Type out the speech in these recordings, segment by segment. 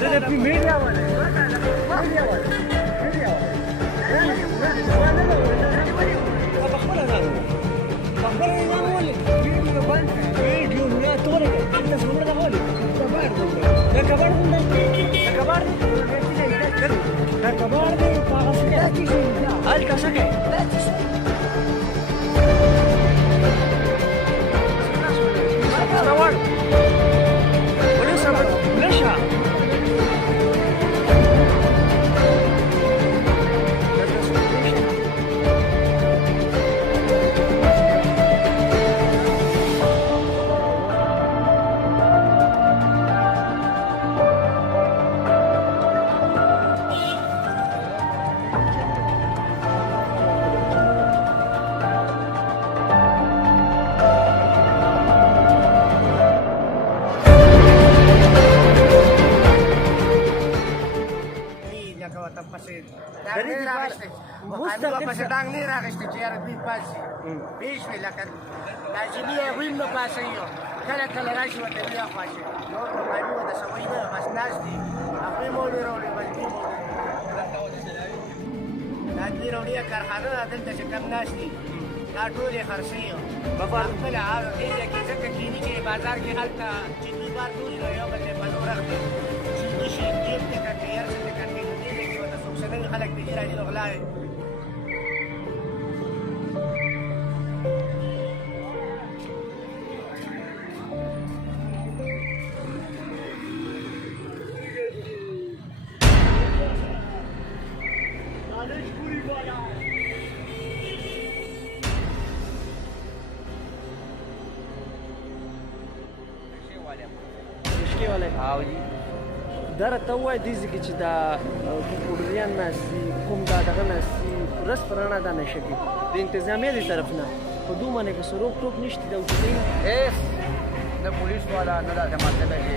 زه د میډیا والا یم. میډیا والا په خپله ځان په خپله یې ځان ولې ویډیو بند ویډیو نه توله کړه ته څومره دغه ولې کباړ دی دا کباړ دی دا کباړ دی دا کباړ دی په هغه څه کوي هلته څه کوي Nawal, boleh sahabat Malaysia. مستقل څنګه نه راغشته چې یاره دوی پاسي پیش وی لکه لازمي ویم نو پاسي یو کله کله راشي وته بیا خواشي نور په باندې وته سوي به بس ناس دي خپل مو ورولې بلکې دا دې وروړي کارخانه دلته چې کم ناس دي دا ټول خرڅي په خپل حال دې کې څنګه کینی کې بازار کې حالت چې دوی بار ټول یو بل په نور راځي چې شي دې ته کې یار څه کوي دې کې وته څوک خلک دې راځي غلای دا راته ووایه دې ځای کې چې دا پوډریان ناست دي کوم دا دغه ناست دي ورځ په رڼا دا نشه کوي د انتظامیه دې طرف نه په دوی باندې که څه روک ټوک نشته د اوچتۍ هېڅ نه پولیس والا نه دا مطلب چې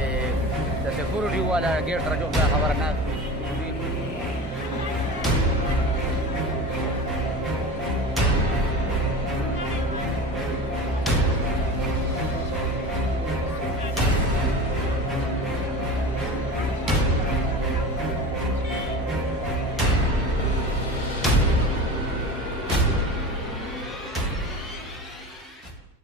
د سکیورټي والا ګیټ سره جوړ خبره نه